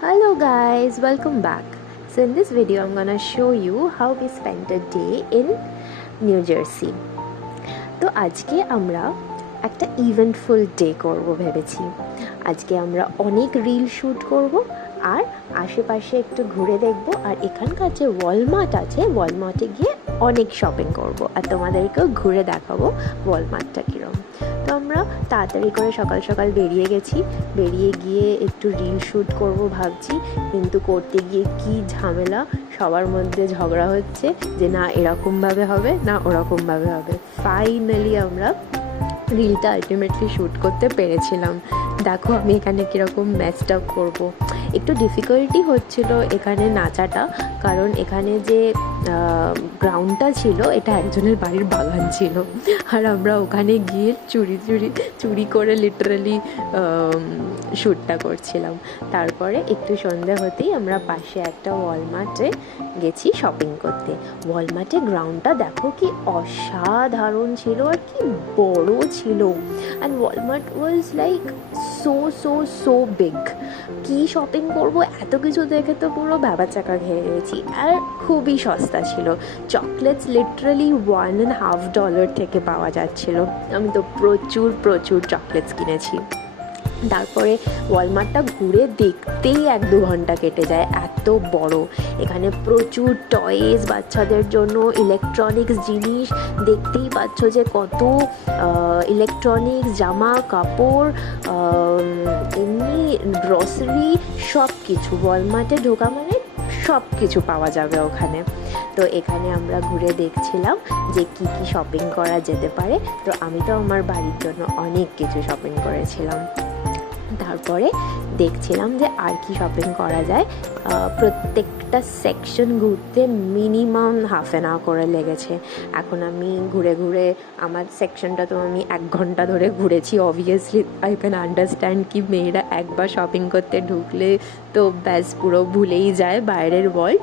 Hello guys, welcome back. So in this video I'm gonna show you how we spent a day in New Jersey. তো আজকে আমরা একটা eventful day করব ভেবেছি। আজকে আমরা অনেক রিল শ্যুট করব আর আশেপাশে একটু ঘুরে দেখব আর এখানকার যে ওয়ালমার্ট আছে ওয়ালমার্টে গিয়ে অনেক শপিং করব আর তোমাদেরকেও ঘুরে দেখাবো ওয়ালমার্টটা কীরকম। তো আমরা তাড়াতাড়ি করে সকাল সকাল বেরিয়ে গিয়ে একটু রিল শ্যুট করব ভাবছি, কিন্তু করতে গিয়ে কি ঝামেলা, সবার মধ্যে ঝগড়া হচ্ছে যে না এরকমভাবে হবে না ওরকমভাবে হবে। ফাইনালি আমরা রিলটা আলটিমেটলি শ্যুট করতে পেরেছিলাম। দেখো আমি এখানে কীরকম ম্যাচড আপ করবো। একটু ডিফিকাল্টি হচ্ছিল এখানে নাচাটা, কারণ এখানে যে গ্রাউন্ডটা ছিল এটা একজনের বাড়ির বাগান ছিল আর আমরা ওখানে গিয়ে চুরি করে লিটারালি শ্যুটটা করছিলাম। তারপরে একটু সন্ধে হতেই আমরা পাশে একটা ওয়ালমার্টে গেছি শপিং করতে। ওয়ালমার্টের গ্রাউন্ডটা দেখো কি অসাধারণ ছিল আর কি বড় ছিল। And Walmart was like so big. কি শপিং করবো এত কিছু দেখে তো পুরো চাকা খেয়ে গেছি। আর খুবই সস্তা ছিল, চকলেটস লিটারালি $1.50 থেকে পাওয়া যাচ্ছিল। আমি তো প্রচুর চকলেটস কিনেছি। তারপরে ওয়ালমার্টটা ঘুরে দেখতেই 1-2 ঘন্টা কেটে যায়, এত বড়। এখানে প্রচুর টয়েস, বাচ্চাদের জন্য ইলেকট্রনিক্স জিনিস, দেখতেই পাচ্ছ যে কত ইলেকট্রনিক্স, জামা কাপড়, এমনি গ্রসারি সব কিছু। ওয়ালমার্টে ঢোকা মানে সব কিছু পাওয়া যাবে ওখানে। তো এখানে আমরা ঘুরে দেখছিলাম যে কি শপিং করা যেতে পারে। তো আমি তো আমার বাড়ির জন্য অনেক কিছু শপিং করেছিলাম। তারপরে দেখছিলাম যে আর কি শপিং করা যায়। প্রত্যেকটা সেকশন ঘুরতে মিনিমাম ½ করে লেগেছে। এখন আমি ঘুরে আমার সেকশনটা তো আমি 1 ঘন্টা ধরে ঘুরেছি। অবভিয়াসলি আই ক্যান আন্ডারস্ট্যান্ড কি মেয়েরা একবার শপিং করতে ঢুকলে তো ব্যাস পুরো ভুলেই যায় বাইরের ওয়ার্ল্ড।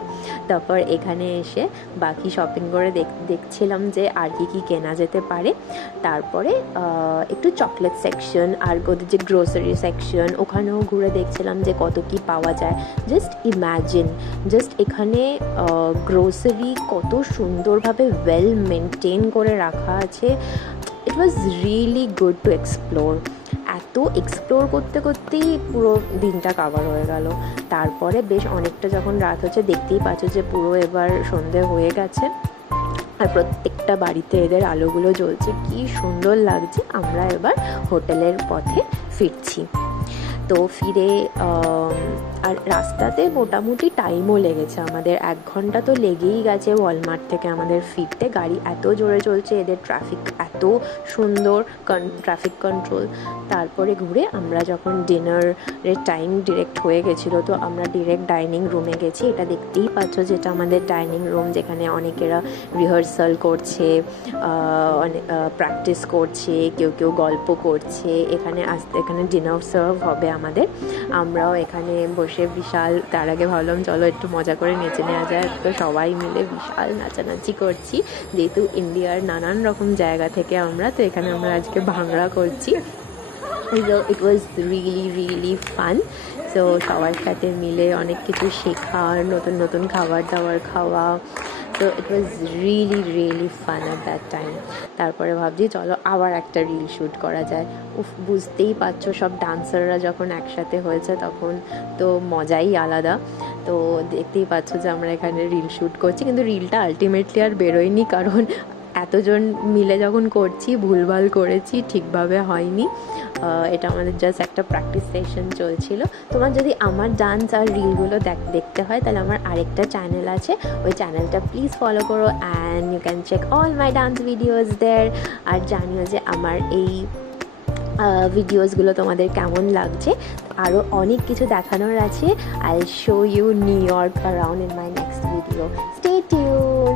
তারপর এখানে এসে বাকি শপিং করে দেখছিলাম যে আর কি কেনা যেতে পারে। তারপরে একটু চকলেট সেকশন আর ওদের যে গ্রোসারি সেকশন ওখানেও ঘুরে দেখছিলাম যে কত কি পাওয়া যায়। জাস্ট ইম্যাজিন, এখানে গ্রোসারি কত সুন্দরভাবে ওয়েল মেনটেন করে রাখা আছে। It was really good to explore. এত এক্সপ্লোর করতেই পুরো দিনটা কাভার হয়ে গেল। তারপরে বেশ অনেকটা যখন রাত হচ্ছে দেখতেই পাচ্ছ যে পুরো এবার সন্ধে হয়ে গেছে আর প্রত্যেকটা বাড়িতে এদের আলোগুলো জ্বলছে, কি সুন্দর লাগছে। আমরা এবার হোটেলের পথে ফিরছি। তো ফিরে আর রাস্তাতে মোটামুটি টাইমও লেগেছে আমাদের, 1 ঘন্টা তো লেগেই গেছে ওয়ালমার্ট থেকে আমাদের ফিরতে। গাড়ি এত জোরে চলছে, এদের ট্রাফিক এত সুন্দর, ট্রাফিক কন্ট্রোল। তারপরে ঘুরে আমরা যখন ডিনারের টাইম ডিরেক্ট হয়ে গেছিলো তো আমরা ডিরেক্ট ডাইনিং রুমে গেছি। এটা দেখতেই পাচ্ছ যেটা আমাদের ডাইনিং রুম, যেখানে অনেকেরা রিহার্সাল করছে, প্র্যাকটিস করছে, কেউ গল্প করছে। এখানে ডিনার সার্ভ হবে আমাদের। আমরাও এখানে বসে তার আগে ভাবলাম চলো একটু মজা করে নেচে নেওয়া যায়। তো সবাই মিলে বিশাল নাচানাচি করছি, যেহেতু ইন্ডিয়ার নানান রকম জায়গা থেকে আমরা, তো এখানে আমরা আজকে ভাংড়া করছি। ইট ওয়াজ রিয়েলি ফান। তো সবার সাথে মিলে অনেক কিছু শেখার, নতুন খাবার দাবার খাওয়া। তো it was really fun at that time. তারপরে ভাবছি চলো আবার একটা রিল শ্যুট করা যায়। বুঝতেই পারছো সব ডান্সাররা যখন একসাথে হয়েছে তখন তো মজাই আলাদা। তো দেখতেই পাচ্ছ যে আমরা এখানে রিল শ্যুট করছি, কিন্তু রিলটা আলটিমেটলি আর বেরোয়নি, কারণ এতজন মিলে যখন করছি ভুলভাল করেছি, ঠিকভাবে হয়নি। এটা আমাদের জাস্ট একটা প্র্যাকটিস সেশন চলছিল। তোমার যদি আমার ডান্স আর রিলগুলো দেখতে হয় তাহলে আমার আরেকটা চ্যানেল আছে, ওই চ্যানেলটা প্লিজ ফলো করো and you can check all my dance videos there. আর জানিও যে আমার এই ভিডিওসগুলো তোমাদের কেমন লাগছে। আরও অনেক কিছু দেখানোর আছে। I show you New York around in my next video. Stay tune.